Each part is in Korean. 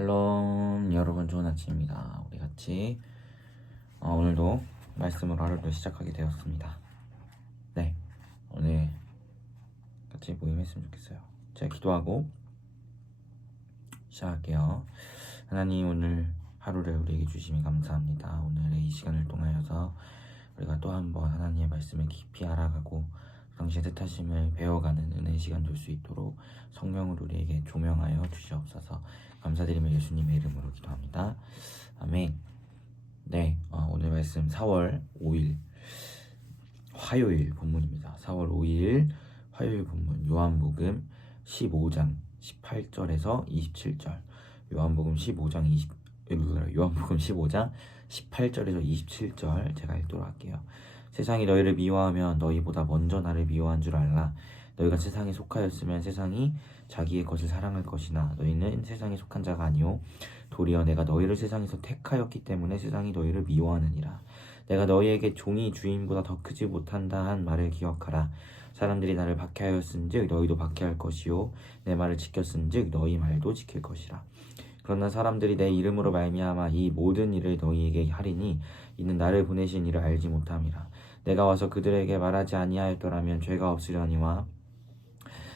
샬롬 여러분, 좋은 아침입니다. 우리 같이 오늘도 말씀으로 하루를 시작하게 되었습니다. 네, 오늘 같이 모임했으면 좋겠어요. 제가 기도하고 시작할게요. 하나님, 오늘 하루를 우리에게 주심이 감사합니다. 오늘의 이 시간을 통하여서 우리가 또 한 번 하나님의 말씀을 깊이 알아가고 당시의 뜻하심을 배워가는 은혜의 시간 될 수 있도록 성령으로 우리에게 조명하여 주시옵소서. 감사드리며 예수님의 이름으로 기도합니다. 아멘. 네, 오늘 말씀 4월 5일 화요일 본문입니다. 4월 5일 화요일 본문 요한복음 15장 18절에서 27절. 요한복음 15장 18절에서 27절 제가 읽도록 할게요. 세상이 너희를 미워하면 너희보다 먼저 나를 미워한 줄 알라. 너희가 세상에 속하였으면 세상이 자기의 것을 사랑할 것이나 너희는 세상에 속한 자가 아니오 도리어 내가 너희를 세상에서 택하였기 때문에 세상이 너희를 미워하느니라. 내가 너희에게 종이 주인보다 더 크지 못한다 한 말을 기억하라. 사람들이 나를 박해하였은즉 너희도 박해할 것이요 내 말을 지켰은즉 너희 말도 지킬 것이라. 그러나 사람들이 내 이름으로 말미암아 이 모든 일을 너희에게 하리니 이는 나를 보내신 이를 알지 못함이라. 내가 와서 그들에게 말하지 아니하였더라면 죄가 없으려니와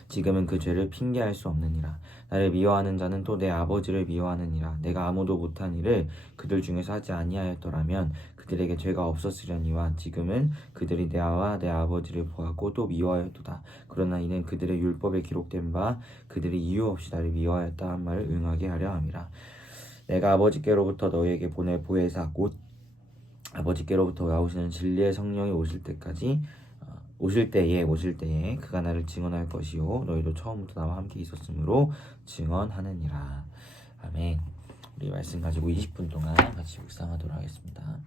지금은 그 죄를 핑계할 수 없느니라. 나를 미워하는 자는 또 내 아버지를 미워하느니라. 내가 아무도 못한 일을 그들 중에서 하지 아니하였더라면 그들에게 죄가 없었으려니와 지금은 그들이 내와 내 아버지를 보았고 또 미워하였도다. 그러나 이는 그들의 율법에 기록된 바 그들이 이유 없이 나를 미워하였다 한 말을 응하게 하려 함이라. 내가 아버지께로부터 너희에게 보낼 보혜사 곧 아버지께로부터 나오시는 진리의 성령이 오실 때에 그가 나를 증언할 것이요 너희도 처음부터 나와 함께 있었으므로 증언하느니라. 아멘. 우리 말씀 가지고 20분 동안 같이 묵상하도록 하겠습니다.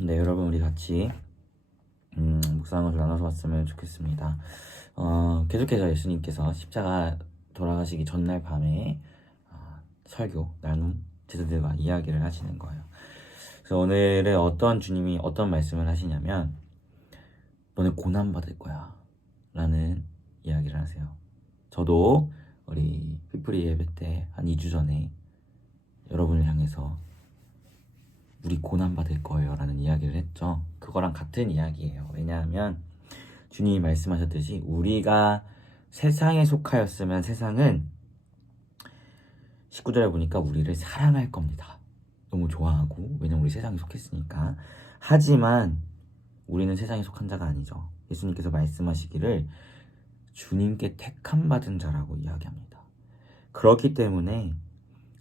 네, 여러분 우리 같이 묵상을 나눠서 왔으면 좋겠습니다. 계속해서 예수님께서 십자가 돌아가시기 전날 밤에 설교, 나눔 제자들과 이야기를 하시는 거예요. 그래서 오늘은 어떤 주님이 어떤 말씀을 하시냐면 너네 고난받을 거야 라는 이야기를 하세요. 저도 우리 피프리 예배 때 한 2주 전에 여러분을 향해서 우리 고난받을 거예요 라는 이야기를 했죠. 그거랑 같은 이야기예요. 왜냐하면 주님이 말씀하셨듯이 우리가 세상에 속하였으면 세상은 19절에 보니까 우리를 사랑할 겁니다. 너무 좋아하고, 왜냐면 우리 세상에 속했으니까. 하지만 우리는 세상에 속한 자가 아니죠. 예수님께서 말씀하시기를 주님께 택함 받은 자라고 이야기합니다. 그렇기 때문에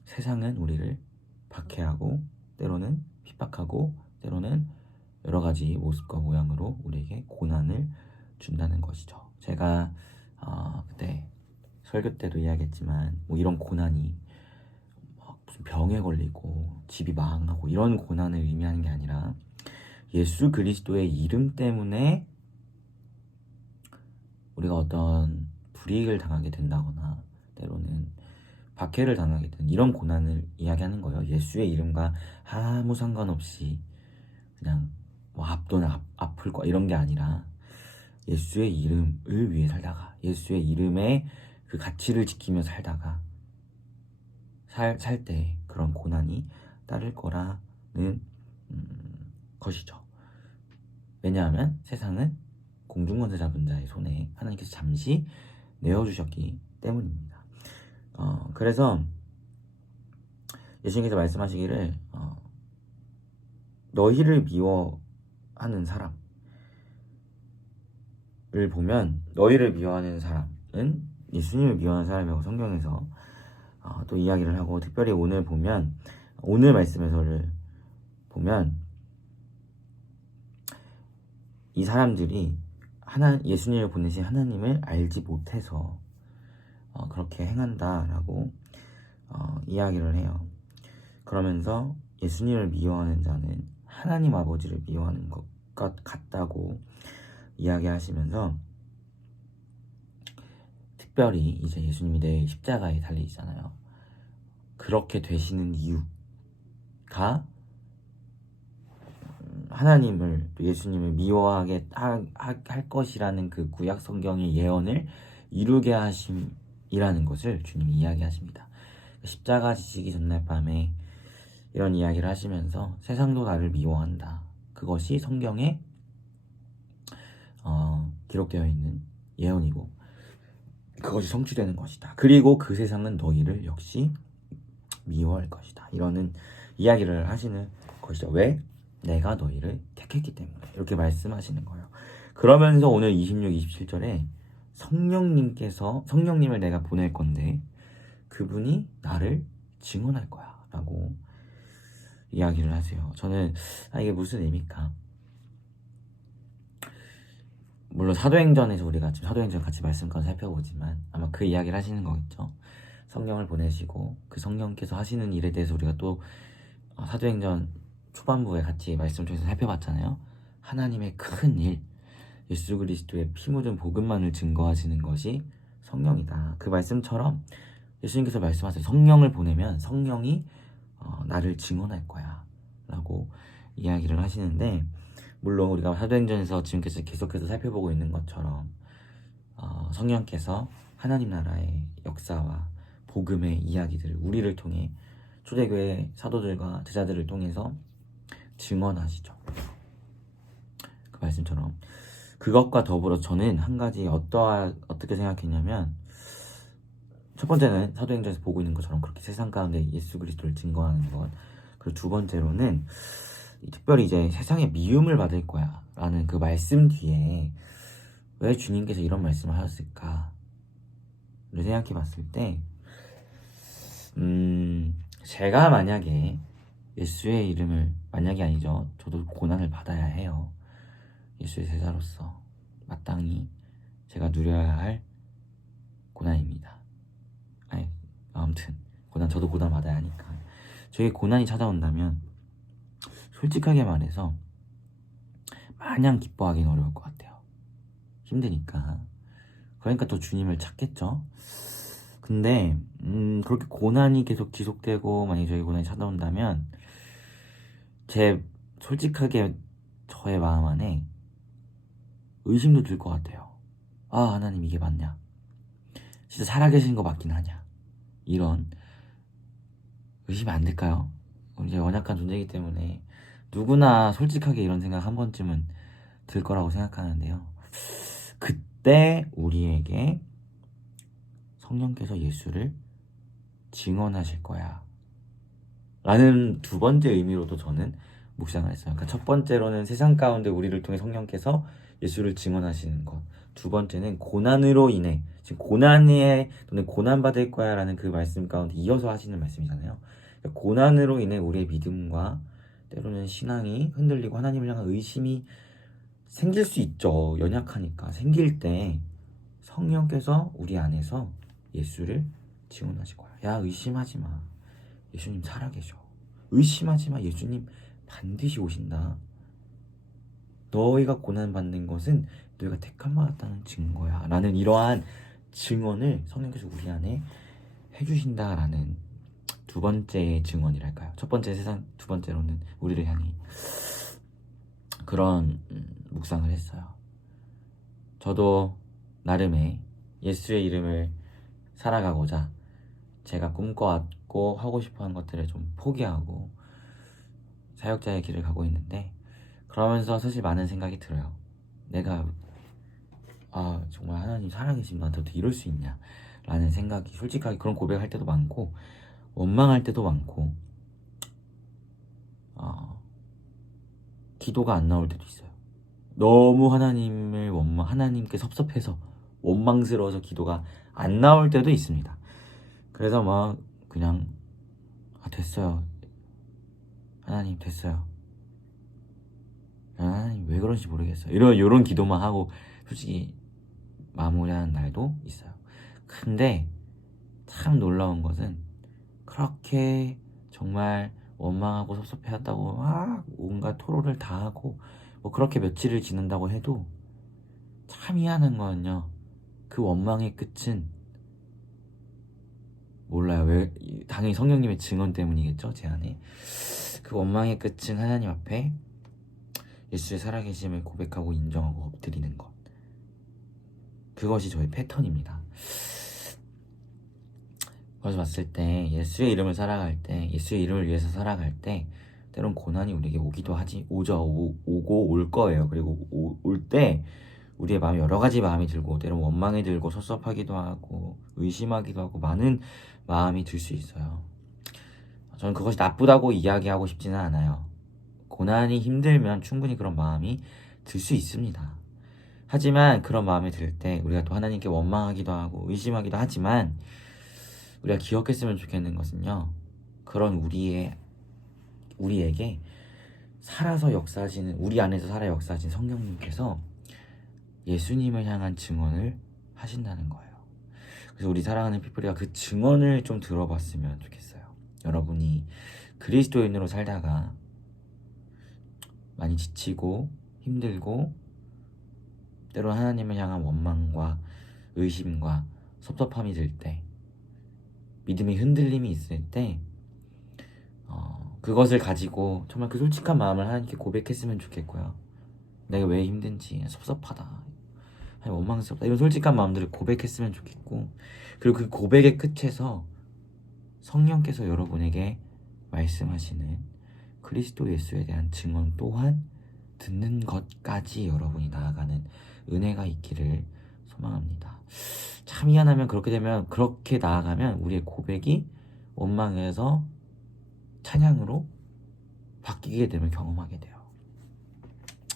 세상은 우리를 박해하고 때로는 핍박하고 때로는 여러 가지 모습과 모양으로 우리에게 고난을 준다는 것이죠. 제가 그때 설교 때도 이야기했지만 뭐 이런 고난이 무슨 병에 걸리고 집이 망하고 이런 고난을 의미하는 게 아니라 예수 그리스도의 이름 때문에 우리가 어떤 불이익을 당하게 된다거나 때로는 박해를 당하게 되는 이런 고난을 이야기하는 거예요. 예수의 이름과 아무 상관없이 그냥 뭐 앞도는 아플 거 이런 게 아니라 예수의 이름을 위해 살다가 예수의 이름의 그 가치를 지키며 살다가 살 때 그런 고난이 따를 거라는 것이죠. 왜냐하면 세상은 공중권세 잡은 자의 손에 하나님께서 잠시 내어주셨기 때문입니다. 그래서 예수님께서 말씀하시기를 너희를 미워하는 사람을 보면 너희를 미워하는 사람은 예수님을 미워하는 사람이라고 성경에서 또 이야기를 하고, 특별히 오늘 보면 오늘 말씀에서를 보면 이 사람들이 예수님을 보내신 하나님을 알지 못해서 그렇게 행한다라고 이야기를 해요. 그러면서 예수님을 미워하는 자는 하나님 아버지를 미워하는 것 같다고 이야기하시면서, 특별히 이제 예수님이 내일 십자가에 달리시잖아요. 그렇게 되시는 이유가 하나님을 또 예수님을 미워하게 할 것이라는 그 구약 성경의 예언을 이루게 하심이라는 것을 주님이 이야기하십니다. 십자가 지시기 전날 밤에 이런 이야기를 하시면서 세상도 나를 미워한다. 그것이 성경에 기록되어 있는 예언이고 그것이 성취되는 것이다. 그리고 그 세상은 너희를 역시 미워할 것이다. 이러는 이야기를 하시는 것이죠. 왜? 내가 너희를 택했기 때문에. 이렇게 말씀하시는 거예요. 그러면서 오늘 26, 27절에 성령님을 내가 보낼 건데 그분이 나를 증언할 거야 라고 이야기를 하세요. 저는 이게 무슨 의미일까? 물론 사도행전에서 우리가 지금 사도행전 같이 말씀까지 살펴보지만 아마 그 이야기를 하시는 거겠죠. 성령을 보내시고 그 성령께서 하시는 일에 대해서 우리가 또 사도행전 초반부에 같이 말씀을 통해서 살펴봤잖아요. 하나님의 큰 일, 예수 그리스도의 피 묻은 복음만을 증거하시는 것이 성령이다. 그 말씀처럼 예수님께서 말씀하세요. 성령을 보내면 성령이 나를 증언할 거야 라고 이야기를 하시는데, 물론 우리가 사도행전에서 지금까지 계속해서 살펴보고 있는 것처럼 성령께서 하나님 나라의 역사와 복음의 이야기들을 우리를 통해 초대교회 사도들과 제자들을 통해서 증언하시죠. 그 말씀처럼 그것과 더불어 저는 한 가지 어떻게 생각했냐면, 첫 번째는 사도행전에서 보고 있는 것처럼 그렇게 세상 가운데 예수 그리스도를 증거하는 것, 그리고 두 번째로는 특별히 이제 세상에 미움을 받을 거야 라는 그 말씀 뒤에 왜 주님께서 이런 말씀을 하셨을까를 생각해 봤을 때 제가 만약에 예수의 이름을, 만약이 아니죠, 저도 고난을 받아야 해요. 예수의 제자로서 마땅히 제가 누려야 할 고난입니다. 아무튼 저도 고난 받아야 하니까 저에게 고난이 찾아온다면 솔직하게 말해서 마냥 기뻐하기는 어려울 것 같아요. 힘드니까. 그러니까 또 주님을 찾겠죠. 근데 그렇게 고난이 계속 지속되고 만약에 저희 고난이 찾아온다면 솔직하게 저의 마음 안에 의심도 들 것 같아요. 아, 하나님 이게 맞냐? 진짜 살아계신 거 맞긴 하냐? 이런 의심이 안 될까요? 이제 연약한 존재이기 때문에 누구나 솔직하게 이런 생각 한 번쯤은 들 거라고 생각하는데요. 그때 우리에게 성령께서 예수를 증언하실 거야 라는 두 번째 의미로도 저는 묵상을 했어요. 그러니까 첫 번째로는 세상 가운데 우리를 통해 성령께서 예수를 증언하시는 것, 두 번째는 고난으로 인해, 지금 고난에 또는 고난받을 거야 라는 그 말씀 가운데 이어서 하시는 말씀이잖아요. 그러니까 고난으로 인해 우리의 믿음과 때로는 신앙이 흔들리고 하나님을 향한 의심이 생길 수 있죠. 연약하니까. 생길 때 성령께서 우리 안에서 예수를 증언하실 거야. 야, 의심하지 마. 예수님 살아계셔. 의심하지 마. 예수님 반드시 오신다. 너희가 고난받는 것은 너희가 택함 받았다는 증거야 라는 이러한 증언을 성령께서 우리 안에 해주신다라는 두 번째 증언이랄까요. 첫 번째 세상, 두 번째로는 우리를 향해 그런 묵상을 했어요. 저도 나름의 예수의 이름을 살아가고자 제가 꿈꿔왔고 하고 싶어하는 것들을 좀 포기하고 사역자의 길을 가고 있는데, 그러면서 사실 많은 생각이 들어요. 내가 정말 하나님 살아계시면 나한테 어떻게 이럴 수 있냐 라는 생각이, 솔직하게 그런 고백할 때도 많고 원망할 때도 많고 기도가 안 나올 때도 있어요. 너무 하나님께 섭섭해서 원망스러워서 기도가 안 나올 때도 있습니다. 그래서 막 그냥 됐어요. 하나님 됐어요. 하나님 왜 그런지 모르겠어요. 이런 기도만 하고 솔직히 마무리하는 날도 있어요. 근데 참 놀라운 것은 그렇게 정말 원망하고 섭섭해한다고 막 온갖 토로를 다 하고 뭐 그렇게 며칠을 지낸다고 해도 참 희한한 거는요, 그 원망의 끝은 몰라요. 왜? 당연히 성령님의 증언 때문이겠죠, 제 안에. 그 원망의 끝은 하나님 앞에 예수의 살아계심을 고백하고 인정하고 엎드리는 것. 그것이 저의 패턴입니다. 그래서 봤을 때 예수의 이름을 살아갈 때, 예수의 이름을 위해서 살아갈 때 때론 고난이 우리에게 오고 올 거예요. 그리고 올 때 우리의 마음에 여러 가지 마음이 들고 때론 원망이 들고 섭섭하기도 하고 의심하기도 하고 많은 마음이 들 수 있어요. 저는 그것이 나쁘다고 이야기하고 싶지는 않아요. 고난이 힘들면 충분히 그런 마음이 들 수 있습니다. 하지만 그런 마음이 들 때 우리가 또 하나님께 원망하기도 하고 의심하기도 하지만 우리가 기억했으면 좋겠는 것은요, 그런 우리에게 살아서 역사하시는, 우리 안에서 살아 역사하신 성령님께서 예수님을 향한 증언을 하신다는 거예요. 그래서 우리 사랑하는 피플이가 그 증언을 좀 들어봤으면 좋겠어요. 여러분이 그리스도인으로 살다가 많이 지치고 힘들고 때론 하나님을 향한 원망과 의심과 섭섭함이 들 때, 믿음의 흔들림이 있을 때 그것을 가지고 정말 그 솔직한 마음을 하나님께 고백했으면 좋겠고요. 내가 왜 힘든지, 섭섭하다, 원망스럽다, 이런 솔직한 마음들을 고백했으면 좋겠고, 그리고 그 고백의 끝에서 성령께서 여러분에게 말씀하시는 그리스도 예수에 대한 증언 또한 듣는 것까지 여러분이 나아가는 은혜가 있기를 소망합니다. 참 희한하면 그렇게 나아가면 우리의 고백이 원망에서 찬양으로 바뀌게 되면 경험하게 돼요.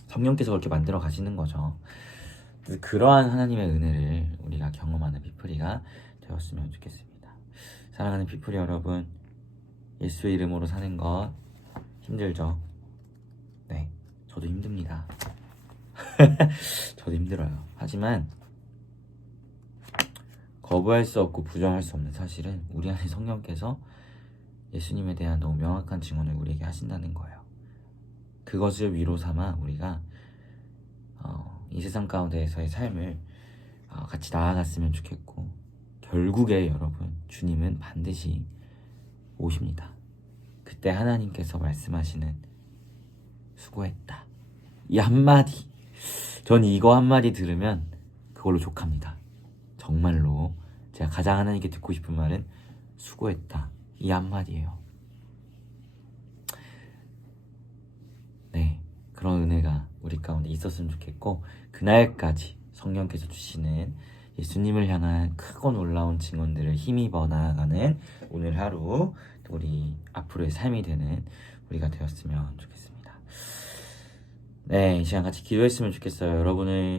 성령께서 그렇게 만들어 가시는 거죠. 그러한 하나님의 은혜를 우리가 경험하는 피플이가 되었으면 좋겠습니다. 사랑하는 피플이 여러분, 예수의 이름으로 사는 것 힘들죠? 네, 저도 힘듭니다. 저도 힘들어요. 하지만 거부할 수 없고 부정할 수 없는 사실은 우리 안에 성령께서 예수님에 대한 너무 명확한 증언을 우리에게 하신다는 거예요. 그것을 위로 삼아 우리가 이 세상 가운데에서의 삶을 같이 나아갔으면 좋겠고, 결국에 여러분, 주님은 반드시 오십니다. 그때 하나님께서 말씀하시는 수고했다, 이 한마디, 전 이거 한마디 들으면 그걸로 족합니다. 정말로 제가 가장 하나님께 듣고 싶은 말은 수고했다, 이 한마디예요. 네, 그런 은혜가 우리 가운데 있었으면 좋겠고, 그날까지 성령께서 주시는 예수님을 향한 크고 놀라운 증언들을 힘입어 나아가는 오늘 하루, 우리 앞으로의 삶이 되는 우리가 되었으면 좋겠습니다. 네, 이 시간 같이 기도했으면 좋겠어요.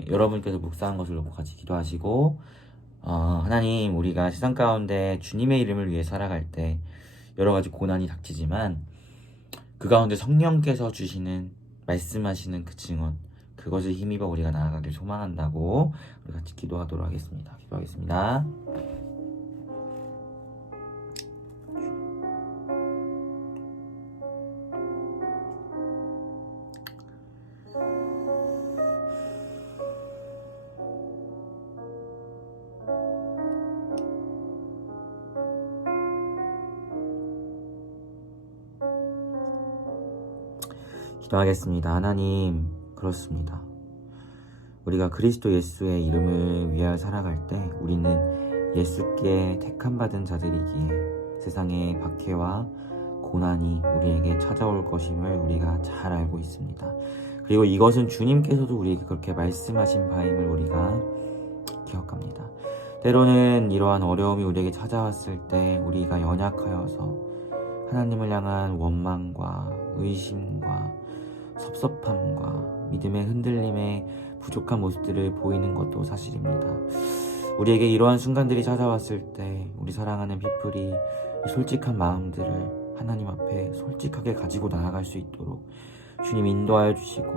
여러분께서 묵상한 것을 놓고 같이 기도하시고, 하나님, 우리가 세상 가운데 주님의 이름을 위해 살아갈 때 여러 가지 고난이 닥치지만 그 가운데 성령께서 주시는, 말씀하시는 그 증언, 그것을 힘입어 우리가 나아가길 소망한다고 우리 같이 기도하도록 하겠습니다. 기도하겠습니다. 기도하겠습니다. 하나님, 그렇습니다. 우리가 그리스도 예수의 이름을 위하여 살아갈 때 우리는 예수께 택함받은 자들이기에 세상의 박해와 고난이 우리에게 찾아올 것임을 우리가 잘 알고 있습니다. 그리고 이것은 주님께서도 우리에게 그렇게 말씀하신 바임을 우리가 기억합니다. 때로는 이러한 어려움이 우리에게 찾아왔을 때 우리가 연약하여서 하나님을 향한 원망과 의심과 섭섭함과 믿음의 흔들림에 부족한 모습들을 보이는 것도 사실입니다. 우리에게 이러한 순간들이 찾아왔을 때 우리 사랑하는 피플이 솔직한 마음들을 하나님 앞에 솔직하게 가지고 나아갈 수 있도록 주님 인도하여 주시고,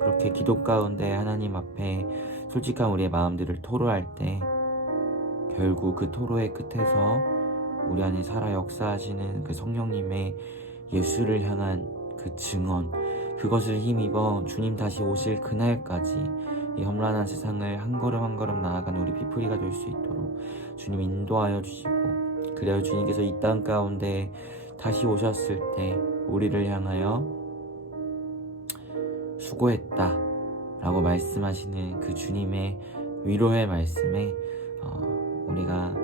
그렇게 기도 가운데 하나님 앞에 솔직한 우리의 마음들을 토로할 때 결국 그 토로의 끝에서 우리 안에 살아 역사하시는 그 성령님의 예수를 향한 그 증언, 그것을 힘입어 주님 다시 오실 그날까지 이 험난한 세상을 한 걸음 한 걸음 나아가는 우리 피플이가 될 수 있도록 주님 인도하여 주시고, 그래야 주님께서 이 땅 가운데 다시 오셨을 때 우리를 향하여 수고했다 라고 말씀하시는 그 주님의 위로의 말씀에 우리가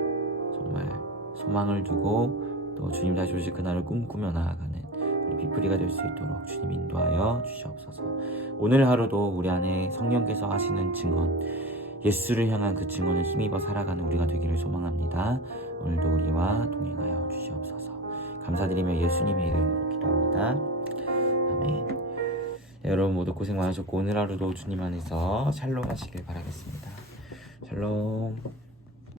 정말 소망을 두고 또 주님 다시 오실 그날을 꿈꾸며 나아가는 우리 피플이가 될 수 있도록 주님 인도하여 주시옵소서. 오늘 하루도 우리 안에 성령께서 하시는 증언, 예수를 향한 그 증언을 힘입어 살아가는 우리가 되기를 소망합니다. 오늘도 우리와 동행하여 주시옵소서. 감사드리며 예수님의 이름으로 기도합니다. 아멘. 네, 여러분 모두 고생 많으셨고 오늘 하루도 주님 안에서 샬롬 하시길 바라겠습니다. 샬롬.